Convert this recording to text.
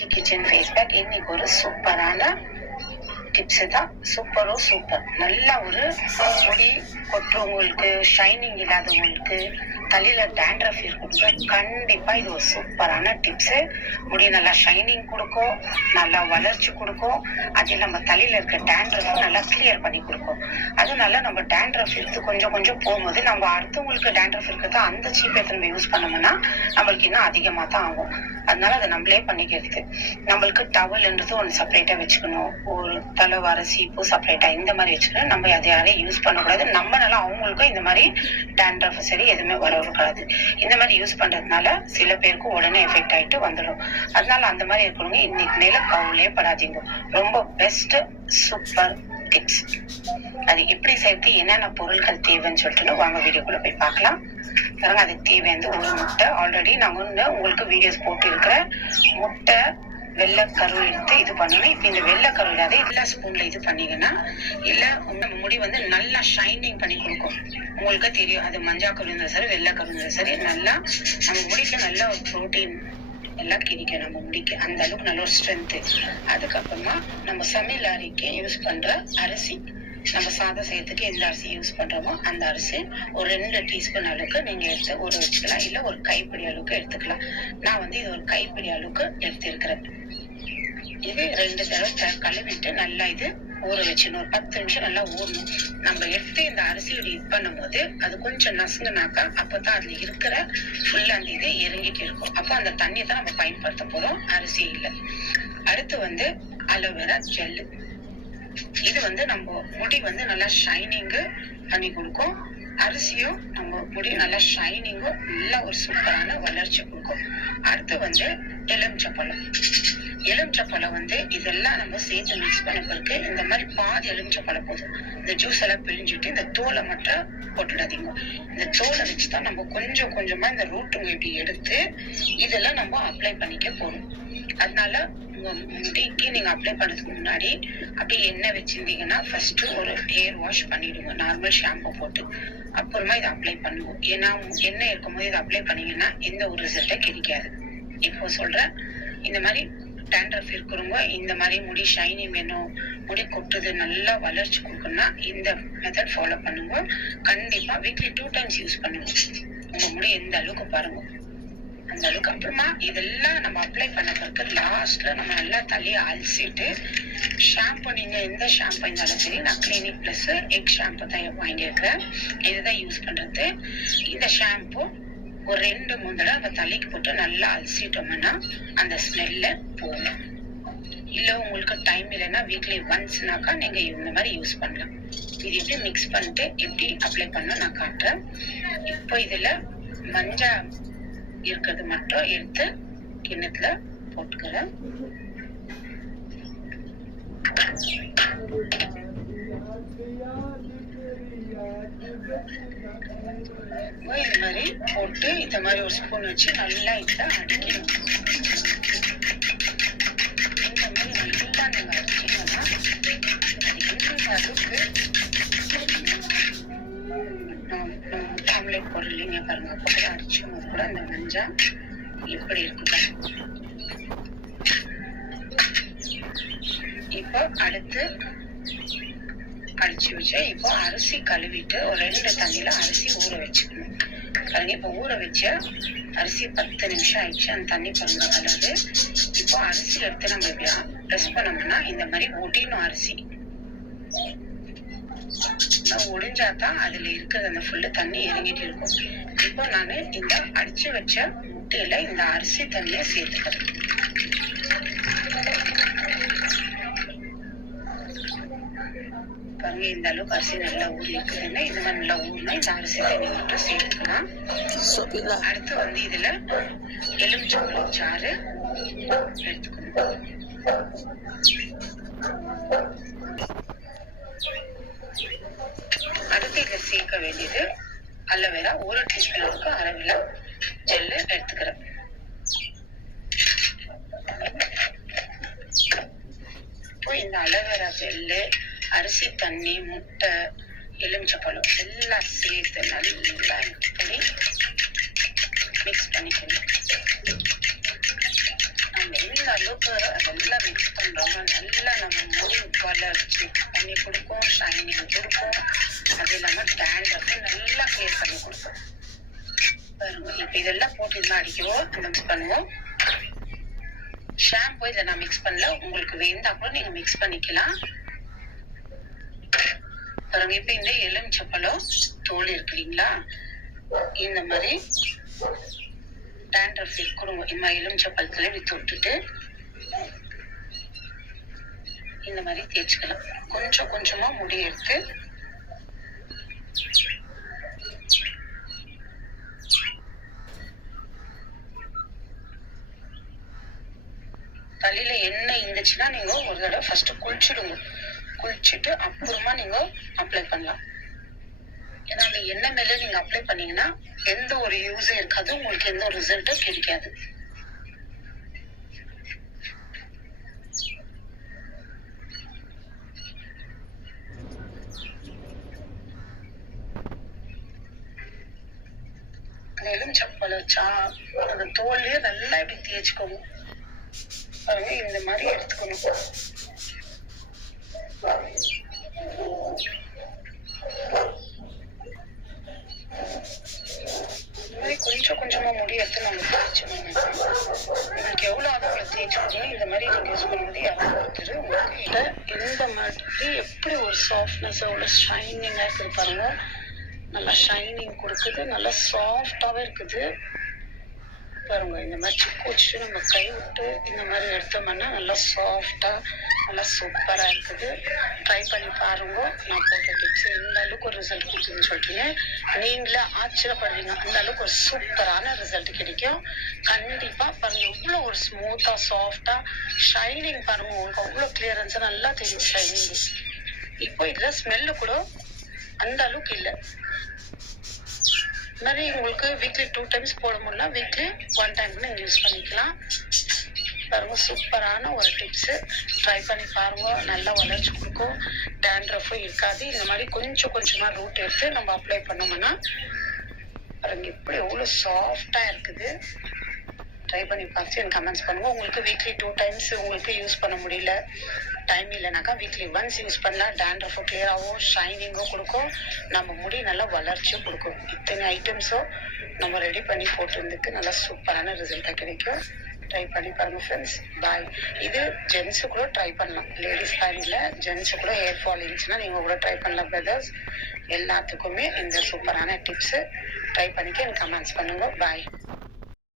Kitchen face pack இன்னைக்கு ஒரு சூப்பரான டிப்ஸ் தான். சூப்பர் நல்ல ஒரு முடி கொட்டுறவங்களுக்கு, ஷைனிங் இல்லாதவங்களுக்கு, தலையில டேண்ட்ரஃப் இருக்கிறது கண்டிப்பா இது ஒரு சூப்பரான டிப்ஸ். முடி நல்லா ஷைனிங் கொடுக்கும், நல்லா வளர்ச்சி கொடுக்கும். அது நம்ம தலையில இருக்க டேண்ட்ரஃப் நல்லா கிளியர் பண்ணி கொடுக்கும். அதனால நம்ம டேண்ட்ரஃப் எடுத்து கொஞ்சம் கொஞ்சம் போகும்போது நம்ம அடுத்தவங்களுக்கு டேண்ட்ரஃப் இருக்கிறது அந்த சீப்பை நம்ம யூஸ் பண்ணோம்னா நம்மளுக்கு இன்னும் அதிகமாக தான் ஆகும். அதனால அதை நம்மளே பண்ணிக்கிறது. நம்மளுக்கு டவல்ன்றது ஒன்று செப்பரேட்டா வச்சுக்கணும், ஒரு தலைவார சீப்பு செப்பரேட்டா இந்த மாதிரி வச்சுக்கணும். நம்ம அதை யாரையும் யூஸ் பண்ணக்கூடாது. நம்மளால அவங்களுக்கும் இந்த மாதிரி டேண்ட்ரஃப் சரி எதுவுமே வரக்கூடாது. இந்த மாதிரி யூஸ் பண்றதுனால சில பேருக்கு உடனே எஃபெக்ட் ஆயிட்டு வந்துடும். அதனால அந்த மாதிரி இருக்கிறவங்க இன்னைக்கு மேல கவலையே படாதீங்க. ரொம்ப பெஸ்ட் சூப்பர் டிப்ஸ். அது எப்படி சேர்த்து என்னென்ன பொருட்கள் தேவைன்னு சொல்லிட்டு வாங்க வீடியோக்குள்ள போய் பார்க்கலாம். பாருங்க, அதுக்கு தேவையான ஒரு முட்டை. ஆல்ரெடி நாங்க உங்களுக்கு வீடியோஸ் போட்டு இருக்கிற முட்டை வெள்ளை கரு எடுத்து இது பண்ணணும். இப்ப இந்த வெள்ளை கரு இல்லாத எல்லா ஸ்பூன்ல இது பண்ணீங்கன்னா இல்ல உங்க முடி வந்து நல்லா ஷைனிங் பண்ணி கொடுக்கும். உங்களுக்கு தெரியும், அது மஞ்சா கரு இருந்தாலும் சரி வெள்ளை கரு இருந்தாலும் சரி, நல்லா நம்ம முடிக்கு நல்ல ஒரு ப்ரோட்டீன் எல்லாம் கிடைக்கும். நம்ம முடிக்கு அந்த அளவுக்கு நல்ல ஒரு ஸ்ட்ரென்த். அதுக்கப்புறமா நம்ம சமையல் அறைக்கு யூஸ் பண்ற அரிசி, நம்ம சாதம் செய்யறதுக்கு எந்த அரிசி யூஸ் பண்றோமோ அந்த அரிசி ஒரு 2 டீஸ்பூன் அளவுக்கு நீங்க எடுத்து ஊற வச்சுக்கலாம். இல்ல ஒரு கைப்பிடி அளவுக்கு எடுத்துக்கலாம். நான் வந்து இது ஒரு கைப்பிடி அளவுக்கு எடுத்திருக்கிறேன். இது 2 தடவை கழுவிட்டு நல்லா இது ஊற வச்சுன்னு ஒரு 10 நிமிஷம் நல்லா ஊறணும். நம்ம எடுத்து இந்த அரிசியோட இது பண்ணும் போது அது கொஞ்சம் நசுங்கினாக்கா அப்பதான் அதுல இருக்கிற ஃபுல்லா அந்த இது இறங்கிட்டு இருக்கும். அப்போ அந்த தண்ணியை தான் நம்ம பயன்படுத்த போறோம், அரிசி இல்லை. அடுத்து வந்து அலோவேரா ஜெல்லு. இது வந்து நம்ம முடி வந்து நல்லா ஷைனிங்கு பண்ணி கொடுக்கும். அரிசியும் நம்ம முடி நல்லா ஷைனிங்கும் நல்ல ஒரு சூப்பரான வளர்ச்சி கொடுக்கும். அடுத்து வந்து எலுமிச்சப்பழம் வந்து இதெல்லாம் நம்ம சேர்த்து மிக்ஸ் பண்ண பிறகு இந்த மாதிரி பாதி எலுமிச்சப்பழம் போதும். இந்த ஜூஸ் எல்லாம் பிழிஞ்சுட்டு இந்த தோலை மட்டும் போட்டுடாதீங்க. இந்த தோலை வச்சுதான் நம்ம கொஞ்சம் கொஞ்சமா இந்த ரூட்டுங்க இப்படி எடுத்து இதெல்லாம் நம்ம அப்ளை பண்ணிக்க போறோம். அதனால உங்க முடிக்கு நீங்க அப்ளை பண்ணதுக்கு முன்னாடி அப்படியே எண்ணெய் வச்சிருந்தீங்கன்னா ஃபர்ஸ்ட் ஒரு ஹேர் வாஷ் பண்ணிடுங்க, நார்மல் ஷாம்பு போட்டு. அப்புறமா இதை அப்ளை பண்ணுவோம். ஏன்னா எண்ணெய் இருக்கும்போது இதை அப்ளை பண்ணீங்கன்னா எந்த ஒரு ரிசல்ட்டை கிடைக்காது. இப்போ சொல்றேன், இந்த மாதிரி டேண்ட்ரஃப் இருக்கிறவங்க, இந்த மாதிரி முடி ஷைனிங் வேணும், முடி கொட்டுது, நல்லா வளர்ச்சி கொடுக்கணும்னா இந்த மெத்தட் ஃபாலோ பண்ணுங்க. கண்டிப்பா வீக்லி 2 டைம்ஸ் யூஸ் பண்ணுங்க. உங்க முடி எந்த அளவுக்கு பாருங்க அந்த அளவுக்கு. அப்புறமா இதெல்லாம் நம்ம அப்ளை பண்ண பிறகு லாஸ்ட்ல நம்ம நல்லா தலையை அலசிட்டு ஷாம்பு, நீங்க எந்த ஷாம்பு இருந்தாலும் சரி, நான் கிளினிக் பிளஸ் எக் ஷாம்பு தான் வாங்கியிருக்கிறேன், இதுதான் யூஸ் பண்றது. இந்த ஷாம்பு ஒரு 2-3 தடவை நம்ம தலைக்கு போட்டு நல்லா அலசிட்டோம்னா அந்த ஸ்மெல்ல போகும். இல்ல உங்களுக்கு டைம் இல்லைன்னா வீக்லி ஒன்ஸ்னாக்கா நீங்க இந்த மாதிரி யூஸ் பண்ணலாம். இது எப்படி மிக்ஸ் பண்ணிட்டு எப்படி அப்ளை பண்ண நான் காட்டுறேன். இப்போ இதுல மஞ்சா இருக்கிறது மட்டும் எடுத்து கிண்ணத்துல போட்டுக்கிறேன். இந்த மாதிரி போட்டு இந்த மாதிரி ஒரு ஸ்பூன் வச்சு நல்லா இதை அடிக்கணும். இந்த மாதிரி நல்லா நீங்க அடிச்சீங்கன்னா எந்த அளவுக்கு ஆம்லேட் போடலைங்க பாருங்க, அப்போ கூட அடிச்சும் போது கூட இந்த மஞ்சா இப்படி இருக்கு. இப்போ அடுத்து அடிச்சு வச்சா இப்போ அரிசி கழுவிட்டு ஒரு 2 தண்ணியில அரிசி ஊற வச்சுக்கணும். பாருங்க, இப்போ ஊற வச்ச அரிசி 10 நிமிஷம் ஆயிடுச்சு. அந்த தண்ணி பாருங்க கலரு. இப்போ அரிசி எடுத்து நம்ம இப்படி ப்ரெஸ் பண்ணோம்னா இந்த மாதிரி ஒடினும் அரிசி ஒடிஞ்சாதான் அதுல இருக்கிறது அந்த ஃபுல்லு தண்ணி இறங்கிட்டு இருக்கும். இப்போ நானு இந்த அடிச்சு வச்ச முட்டையில இந்த அரிசி தண்ணியை சேர்த்துக்கிறேன். பாருங்க, இந்த அளவுக்கு அரிசி நல்லா ஊறி இருக்குதுன்னா இந்த மாதிரி நல்லா ஊறினா இந்த அரிசி தண்ணி மட்டும் சேர்த்துக்கலாம். அடுத்து வந்து இதுல எலுமிச்சம்பழம் சாறு எடுத்துக்கணும். அடுத்து இதுல சேர்க்க வேண்டியது அலோவேரா 1 டீஸ்பூன் அளவுக்கு அலோவேரா ஜெல்லு எடுத்துக்கிறேன். இப்போ இந்த அலோவேரா ஜெல்லு, அரிசி தண்ணி, முட்டை, எலுமிச்சப்பழம் எல்லாம் சேர்த்து நல்லா மிக்ஸ் பண்ணிக்கணும். நம்ம எந்த அளவுக்கு அதெல்லாம் மிக்ஸ் பண்றோமோ நல்லா நம்ம முடி வளர்ச்சி பண்ணி கொடுக்கும், ஷைனிங் கொடுக்கும். அது இல்லாம டேண்ட்ரஃப் நல்லா கிளியர் பண்ணி கொடுக்கும். பாருங்க, இப்ப இதெல்லாம் போட்டு இதெல்லாம் அடிக்கவோ மிக்ஸ் பண்ணுவோம். ஷாம்பு இதை நான் மிக்ஸ் பண்ணல, உங்களுக்கு வேண்டா கூட நீங்க மிக்ஸ் பண்ணிக்கலாம். பாருங்க, இப்ப இந்த எலுமிச்சப்பழம் தோல் இருக்கு இல்லைங்களா, இந்த மாதிரி டேண்ட்ரஃப் கொடுங்க. இந்த மாதிரி எலுமிச்சப்பழத்துல இப்படி தொட்டுட்டு இந்த மாதிரி தேய்ச்சிக்கலாம். கொஞ்சம் கொஞ்சமா முடி எடுத்து தலையில எண்ணெய் இருந்துச்சுன்னா நீங்க ஒரு தடவை ஃபர்ஸ்ட் குளிச்சுடுங்க. குளிச்சுட்டு அப்புறமா நீங்க அப்ளை பண்ணலாம். ஏன்னா அந்த எண்ணெய் மேல நீங்க அப்ளை பண்ணீங்கன்னா எந்த ஒரு யூஸே இருக்காது, உங்களுக்கு எந்த ஒரு ரிசல்ட்டும் கிடைக்காது. அந்த எலுமிச்சப்பழம் அந்த தோல்லையே நல்லா இப்படி தேய்ச்சிக்கோங்க. பாருங்க, இந்த மாதிரி எடுத்துக்கணும். இந்த மாதிரி கொஞ்சம் கொஞ்சமா முடி எடுத்து நம்ம தேய்ச்சோம்னா உங்களுக்கு எவ்வளவு அவ்வளோ தேய்ச்சிக்கணும். இந்த மாதிரி நீங்க யூஸ் பண்ணும்போது யாரும் ஒருத்தர் உங்களுக்கு இந்த மாதிரி எப்படி ஒரு சாஃப்ட்னஸ் எவ்வளோ ஷைனிங்கா இருக்குது பாருங்க. நல்லா ஷைனிங் கொடுக்குது, நல்லா சாஃப்டாவே இருக்குது பாருங்க. இந்த மாதிரி சிக்கு வச்சுட்டு நம்ம கை விட்டு இந்த மாதிரி எடுத்தோம்னா நல்லா சாஃப்டா நல்லா சூப்பரா இருக்குது. ட்ரை பண்ணி பாருங்க. நான் போட்ட டிப்ஸ் இந்த அளவுக்கு ஒரு ரிசல்ட் கொடுக்குதுன்னு சொல்றீங்க, நீங்களே ஆச்சரியப்படுவீங்க. அந்த அளவுக்கு ஒரு சூப்பரான ரிசல்ட் கிடைக்கும் கண்டிப்பா. பாருங்க, எவ்வளவு ஒரு ஸ்மூத்தா சாஃப்டா ஷைனிங் பாருங்க. உங்களுக்கு அவ்வளவு கிளியரன்ஸா நல்லா தெரியும் ஷைனிங். இப்போ இதுல ஸ்மெல்லு கூட அந்த அளவுக்கு இல்லை. மாதிரி உங்களுக்கு வீக்லி 2 times போட முடியல, வீக்லி 1 time நீங்க யூஸ் பண்ணிக்கலாம். பாருங்க, சூப்பரான ஒரு டிப்ஸ். ட்ரை பண்ணி பாருங்க, நல்லா வளர்ச்சி கொடுக்கும், டேண்ட்ரஃபும் இருக்காது. இந்த மாதிரி கொஞ்சம் கொஞ்சமா ரூட் எடுத்து நம்ம அப்ளை பண்ணோம்னா பாருங்க எப்படி எவ்வளவு சாஃப்டா இருக்குது. ட்ரை பண்ணி பார்த்து எனக்கு கமெண்ட்ஸ் பண்ணுங்க. உங்களுக்கு வீக்லி 2 times உங்களுக்கு யூஸ் பண்ண முடியல, டைம் இல்லைனாக்கா வீக்லி ஒன்ஸ் யூஸ் பண்ணலாம். டேண்ட்ரஃபும் கிளியர் ஆகும், ஷைனிங்கும் கொடுக்கும், நம்ம முடி நல்லா வளர்ச்சியும் கொடுக்கும். இத்தனை ஐட்டம்ஸும் நம்ம ரெடி பண்ணி போட்டுறதுக்கு நல்லா சூப்பரான ரிசல்ட்டாக கிடைக்கும். ட்ரை பண்ணி பாருங்க ஃப்ரெண்ட்ஸ். பாய். இது ஜென்ஸு கூட ட்ரை பண்ணலாம், லேடிஸ் ஹேண்டில் ஜென்ஸு கூட ஹேர் ஃபால் இருந்துச்சுன்னா நீங்கள் கூட ட்ரை பண்ணலாம் பிரதர்ஸ். எல்லாத்துக்குமே இந்த சூப்பரான டிப்ஸு ட்ரை பண்ணிக்க எனக்கு கமெண்ட்ஸ் பண்ணுங்க. பாய்.